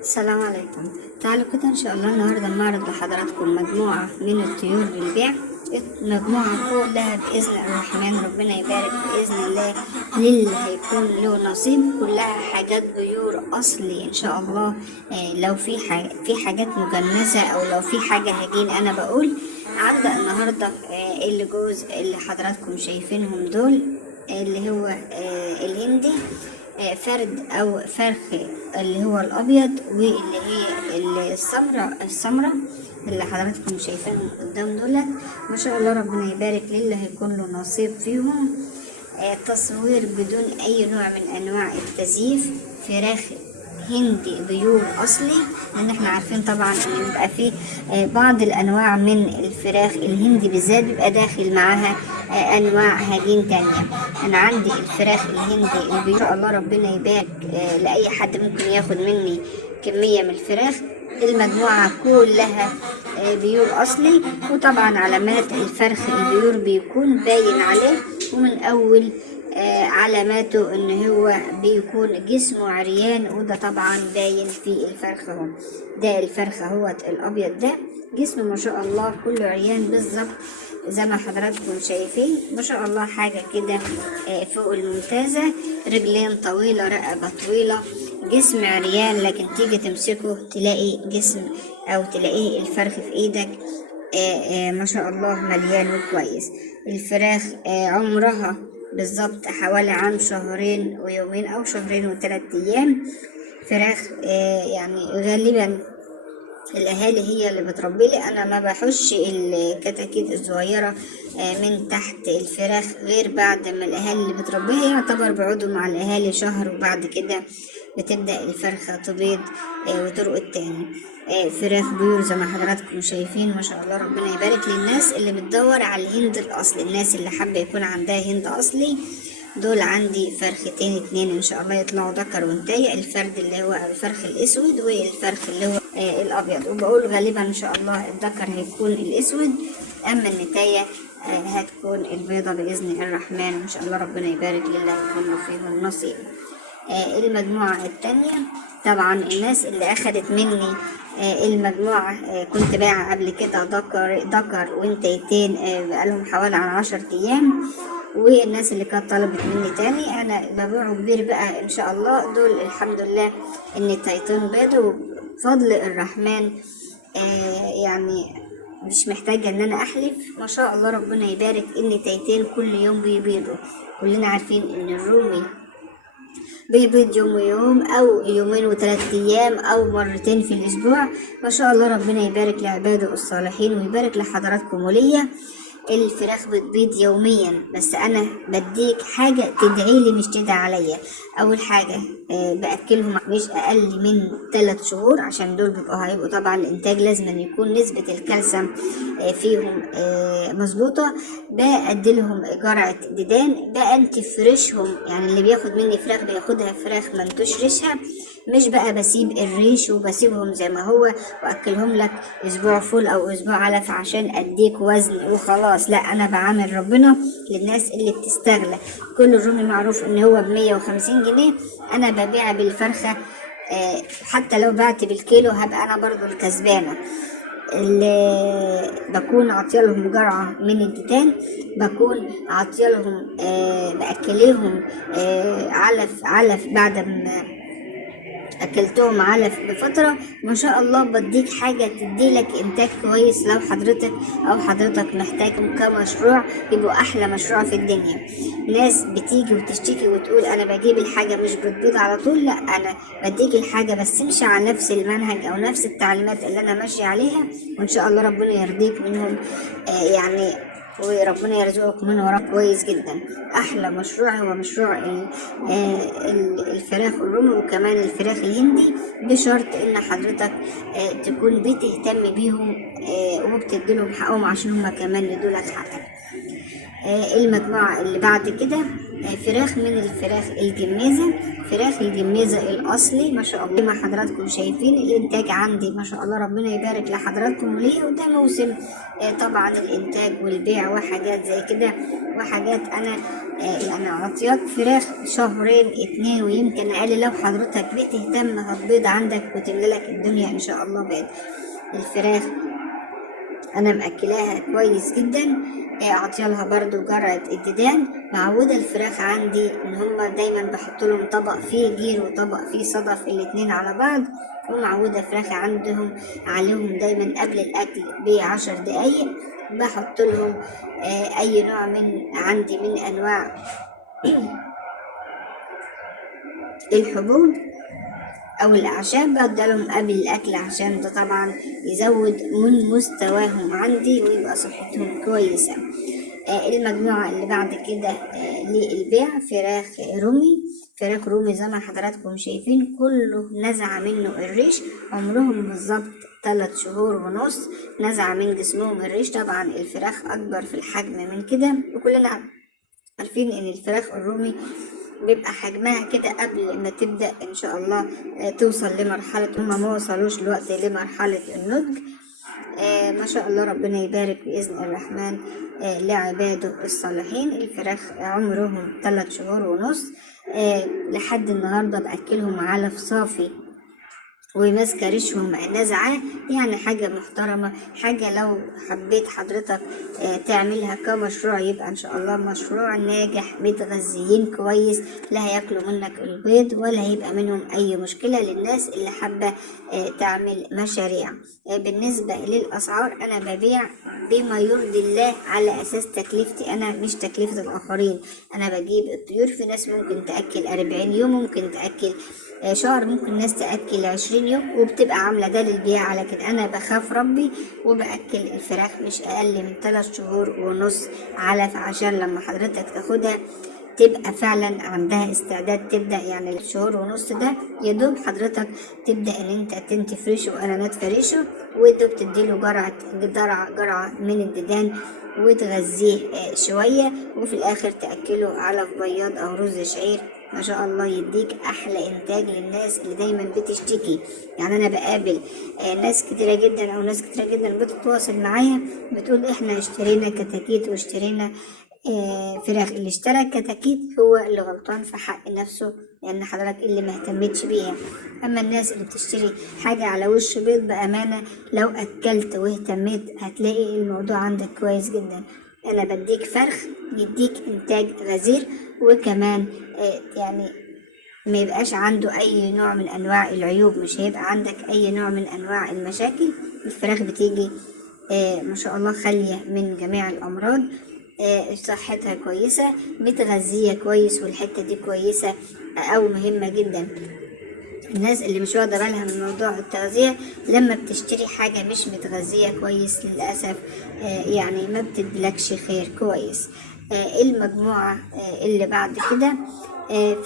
السلام عليكم. تعالوا كده ان شاء الله النهارده نعرض لحضراتكم مجموعة من الطيور للبيع. مجموعة كلها بإذن الرحمن، ربنا يبارك بإذن الله للي هيكون له نصيب. كلها حاجات بيور أصلي إن شاء الله. لو في حاجات مجمزة أو لو في حاجة هجين أنا بقول عندك النهارده اللي حضراتكم شايفينهم دول اللي هو الهندي، فرد او فرخ اللي هو الابيض، واللي هي السمراء اللي حضراتكم شايفينهم قدام دولت. ما شاء الله ربنا يبارك للي هيكون له نصيب فيهم. تصوير بدون اي نوع من انواع التزييف، فراخ هندي بيور اصلي، لان احنا عارفين طبعا ان بيبقى فيه بعض الانواع من الفراخ الهندي بالذات بيبقى داخل معاها انواع هجين تانية. انا عندي الفراخ الهندي اللي شاء الله ربنا يبارك لاي حد ممكن ياخد مني كمية من الفراخ. المجموعة كلها بيور اصلي، وطبعا علامات الفرخ البيور بيكون باين عليه، ومن اول علاماته ان هو بيكون جسمه عريان، وده طبعا باين في الفرخ اهو. ده الفرخ اهوت الابيض ده جسمه ما شاء الله كله عريان بالظبط زي ما حضراتكم شايفين. ما شاء الله حاجة كده فوق الممتازة، رجلين طويلة، رقبة طويلة، جسم عريان، لكن تيجي تمسكه تلاقي جسم او تلاقيه الفرخ في ايدك ما شاء الله مليان وكويس. الفراخ عمرها بالظبط حوالي عام شهرين ويومين او شهرين و3 ايام. فراخ يعني غالبا الاهالي هي اللي بتربي لي، انا ما بحش الكتاكيت الصغيره من تحت الفراخ غير بعد ما الاهالي اللي بتربيها يعتبر بيقعدوا مع الاهالي شهر، وبعد كده بتبدا الفرخه تبيض وترقد تاني. فراخ بيور زي ما حضراتكم شايفين. ما شاء الله ربنا يبارك للناس اللي بتدور على الهند الاصلي، الناس اللي حابه يكون عندها هند اصلي. دول عندي فرختين اتنين ان شاء الله يطلعوا ذكر وانتايه، الفرد اللي هو الفرخ الاسود والفرخ اللي هو الابيض، وبقول غالبا ان شاء الله الذكر هيكون الاسود، اما النتايه هتكون البيضة باذن الرحمن. ان شاء الله ربنا يبارك لله يكون فيهم نصيب. المجموعة التانية طبعا الناس اللي اخدت مني المجموعة كنت بايعة قبل كده ذكر وانتيتين بقالهم حوالي عن 10 ايام، والناس اللي كانت طلبت مني تاني انا ببيعه كبير بقى ان شاء الله. دول الحمد لله النتايتين بيض وبفضل الرحمن، يعني مش محتاجة ان انا احلف. ما شاء الله ربنا يبارك النتايتين كل يوم بيبيضوا. كلنا عارفين ان الرومي بيبيض يوم ويوم او يومين و3 ايام او مرتين في الاسبوع. ما شاء الله ربنا يبارك لعباده الصالحين ويبارك لحضراتكم وليا. الفراخ بتبيض يوميا، بس انا بديك حاجة تدعيلي مش تدعي عليا. اول حاجة باكلهم مش اقل من 3 شهور، عشان دول هيبقوا طبعا الانتاج لازم أن يكون نسبة الكالسيوم فيهم مظبوطة. بأديلهم جرعة ديدان، بأنتفرشهم، يعني اللي بياخد مني فراخ بياخدها فراخ منتشرشها، مش بقى بسيب الريش وبسيبهم زي ما هو واكلهم لك اسبوع فول او اسبوع علف عشان اديك وزن وخلاص. لا، انا بعامل ربنا للناس اللي بتستغلى. كل الرومي معروف ان هو ب150 جنيه، انا ببيع بالفرخة حتى لو بعت بالكيلو هبقى انا برضو الكسبانة. اللي بكون عطيالهم جرعة من الديدان، بكون عطيالهم بأكليهم علف بعد ما اكلتهم علف بفترة. ما شاء الله بديك حاجة تديلك انتاج كويس. لو حضرتك محتاج كمشروع يبقوا احلى مشروع في الدنيا. ناس بتيجي وتشتكي وتقول انا بجيب الحاجة مش بتبيض على طول، لا، انا بديك الحاجة بس امشي على نفس المنهج او نفس التعليمات اللي انا ماشية عليها، وان شاء الله ربنا يرضيك منهم يعني، وربنا يرزقك منه ورق كويس جدا. احلى مشروع هو مشروع الفراخ الرومي وكمان الفراخ الهندي، بشرط ان حضرتك تكون بتهتم بيهم وبتديلهم حقهم عشان هما كمان يدولك حقك. المجموعة اللي بعد كده فراخ من الفراخ الجميزة. فراخ الجميزة الأصلي ما شاء الله. ما حضراتكم شايفين الإنتاج عندي ما شاء الله، ربنا يبارك لحضراتكم وليه. وده موسم طبعا الإنتاج والبيع وحاجات زي كده، وحاجات أنا يعني عطيات فراخ شهرين 2 ويمكن أقل. لو حضرتك بتهتم هتبيض عندك وتملى لك الدنيا إن شاء الله بيض. الفراخ انا مأكلاها كويس جدا، عطيالها برضو جرعة الديدان. معودة الفراخ عندي ان هما دايما بحط لهم طبق فيه جير وطبق فيه صدف الاتنين على بعض. ومعودة فراخ عندهم عليهم دايما قبل الاكل ب10 دقايق بحط لهم اي نوع من عندي من انواع الحبوب او الاعشاب بدلهم قبل الاكل، عشان ده طبعا يزود من مستواهم عندي ويبقى صحتهم كويسة. المجموعة اللي بعد كده للبيع فراخ رومي. فراخ رومي زي ما حضراتكم شايفين كله نزع منه الريش، عمرهم بالظبط 3 شهور ونص نزع من جسمهم الريش. طبعا الفراخ اكبر في الحجم من كده، وكلنا عارفين ان الفراخ الرومي بيبقى حجمها كده قبل ما تبدأ ان شاء الله توصل لمرحلة، هما ما وصلوش الوقت لمرحلة النضج. ما شاء الله ربنا يبارك بإذن الرحمن لعباده الصالحين. الفراخ عمرهم 3 شهور ونص. لحد النهاردة بأكلهم علف صافي وماسكة ريشهم نازعة، يعني حاجة محترمة. حاجة لو حبيت حضرتك تعملها كمشروع يبقى ان شاء الله مشروع ناجح، متغذيين كويس، لا هياكلوا منك البيض ولا هيبقى منهم اي مشكلة للناس اللي حابة تعمل مشاريع. بالنسبة للاسعار انا ببيع بما يرضي الله على اساس تكلفتي انا مش تكلفة الاخرين. انا بجيب الطيور، في ناس ممكن تأكل 40 يوم، ممكن تأكل شهر، ممكن ناس تأكل 20 يوم وبتبقى عاملة ده للبيع. لكن أنا بخاف ربي وبأكل الفراخ مش أقل من 3 شهور ونص علف، عشان لما حضرتك تاخدها تبقى فعلا عندها استعداد تبدأ. يعني الشهور ونص ده يدوب حضرتك تبدأ ان انت تفرشه وأنانات فريشه، ويدوب تديله جرعة من الديدان وتغذيه شوية، وفي الآخر تأكله علف بياض أو رز شعير. ما شاء الله يديك احلى انتاج للناس اللي دايما بتشتكي. يعني انا بقابل ناس كتيره جدا او ناس كتيره جدا بتتواصل معايا بتقول احنا اشترينا كتاكيت واشترينا فراخ. اللي اشترى كتاكيت هو اللي غلطان في حق نفسه، لان حضرتك اللي ما اهتمتش بيها. اما الناس اللي بتشتري حاجه على وش بيض بامانه لو اكلت واهتميت هتلاقي الموضوع عندك كويس جدا. انا بديك فرخ يديك انتاج غزير، وكمان يعني ما يبقاش عنده اي نوع من انواع العيوب، مش هيبقى عندك اي نوع من انواع المشاكل. الفراخ بتيجي ما شاء الله خالية من جميع الامراض، صحتها كويسة، متغذية كويس، والحتة دي كويسة او مهمة جدا. الناس اللي مش واخده بالها من موضوع التغذية لما بتشتري حاجة مش متغذية كويس للأسف يعني ما بتدلكش خير كويس. المجموعة اللي بعد كده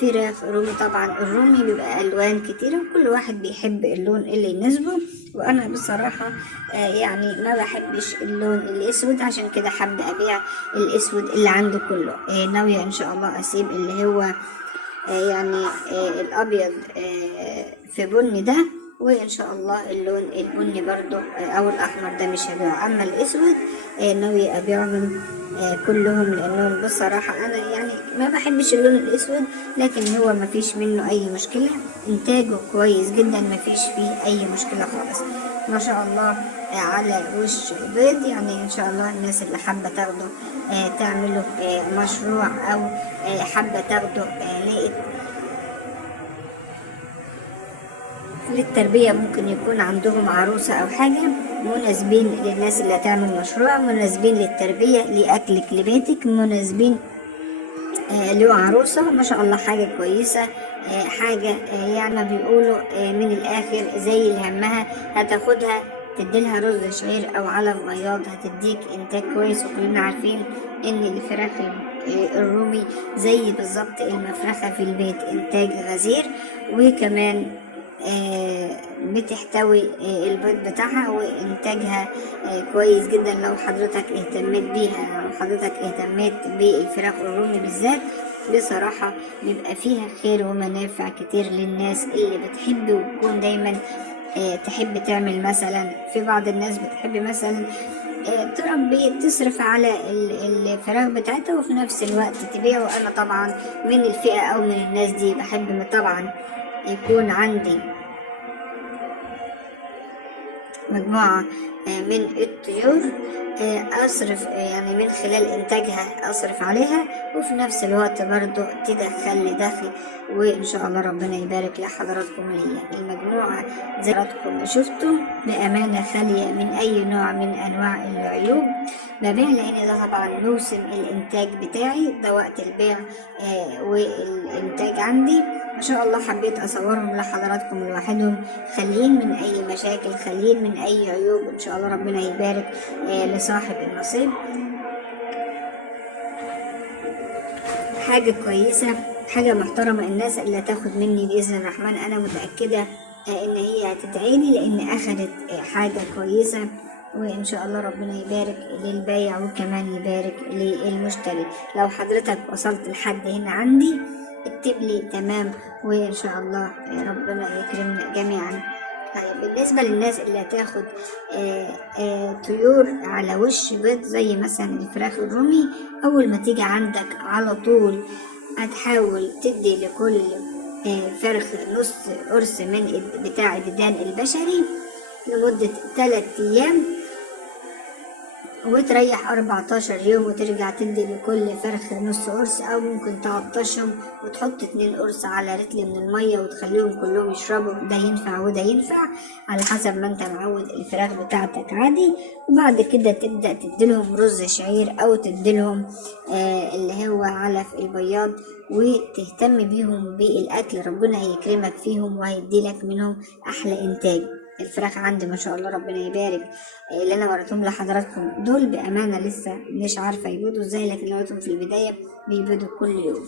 فراخ رومي. طبعا الرومي بيبقى ألوان كتيرة وكل واحد بيحب اللون اللي يناسبه، وأنا بصراحة يعني ما بحبش اللون الأسود، عشان كده حابة أبيع الأسود اللي عنده كله. ناوية إن شاء الله أسيب اللي هو يعني الابيض في بني ده، وان شاء الله اللون البني برضو او الاحمر ده مش هبيعه. اما الاسود ناوي ابيعهم كلهم، لانهم بصراحة انا يعني ما بحبش اللون الاسود، لكن هو ما فيش منه اي مشكلة، انتاجه كويس جدا ما فيش فيه اي مشكلة خالص. ما شاء الله على وش بيض. يعني ان شاء الله الناس اللي حابة تاخده تعملوا مشروع او حابة تاخده للتربية، ممكن يكون عندهم عروسة او حاجة، مناسبين للناس اللي هتعمل مشروع، مناسبين للتربية، لأكلك لبيتك، مناسبين له عروسة. ما شاء الله حاجة كويسة، حاجة يعني ما بيقولوا من الآخر زي الهمها هتاخدها تديلها رز شعير أو علف بياض هتديك إنتاج كويس. وكلنا عارفين إن الفراخ الرومي زي بالظبط المفرخة في البيت، إنتاج غزير، وكمان بتحتوي البيض بتاعها وإنتاجها كويس جدا لو حضرتك اهتميت بيها، لو حضرتك اهتميت بالفراخ الرومي بالذات بصراحة بيبقى فيها خير ومنافع كتير للناس اللي بتحب وتكون دايما تحب تعمل مثلا. في بعض الناس بتحب مثلا تربي، تصرف على الفراخ بتاعتها وفي نفس الوقت تبيع. وأنا طبعا من الفئة أو من الناس دي بحب طبعا يكون عندي مجموعة من الطيور أصرف يعني من خلال إنتاجها أصرف عليها، وفي نفس الوقت برضو تدخل لي دخل، وإن شاء الله ربنا يبارك لحضراتكم ليا. المجموعة زي ما حضراتكم شفتوا بأمانة خالية من أي نوع من أنواع العيوب. ببيع لأن ده طبعا موسم الإنتاج بتاعي، ده وقت البيع والإنتاج عندي ما شاء الله. حبيت أصورهم لحضراتكم لوحدهم، خاليين من أي مشاكل، خاليين من أي عيوب. إن شاء الله ربنا يبارك لصاحب النصيب. حاجة كويسة، حاجة محترمة. الناس اللي هتاخد مني بإذن الرحمن أنا متأكدة إن هي هتدعيلي، لأن أخدت حاجة كويسة. وإن شاء الله ربنا يبارك للبايع وكمان يبارك للمشتري. لو حضرتك وصلت لحد هنا عندي اكتب لي تمام، وإن شاء الله ربنا يكرمنا جميعا. طيب بالنسبة للناس اللي هتاخد طيور على وش بيض زي مثلا الفراخ الرومي، أول ما تيجي عندك على طول هتحاول تدي لكل فرخ نص قرص من بتاع الديدان البشري لمدة 3 أيام، وتريح 14 يوم، وترجع تدي لكل فرخ نص قرص، او ممكن تعطشهم وتحط 2 قرص على رتل من المية وتخليهم كلهم يشربوا. ده ينفع وده ينفع على حسب ما انت معود الفراخ بتاعتك عادي. وبعد كده تبدأ تديلهم رز شعير او تديلهم اللي هو علف البياض، وتهتم بيهم بالاكل. ربنا هيكرمك فيهم وهيديلك منهم احلى انتاج. الفراخ عندي ما شاء الله ربنا يبارك اللي انا وريتهم لحضراتكم دول بامانه لسه مش عارفه يبيضوا ازاي، لكن لو وريتهم في البدايه بيبيضوا كل يوم.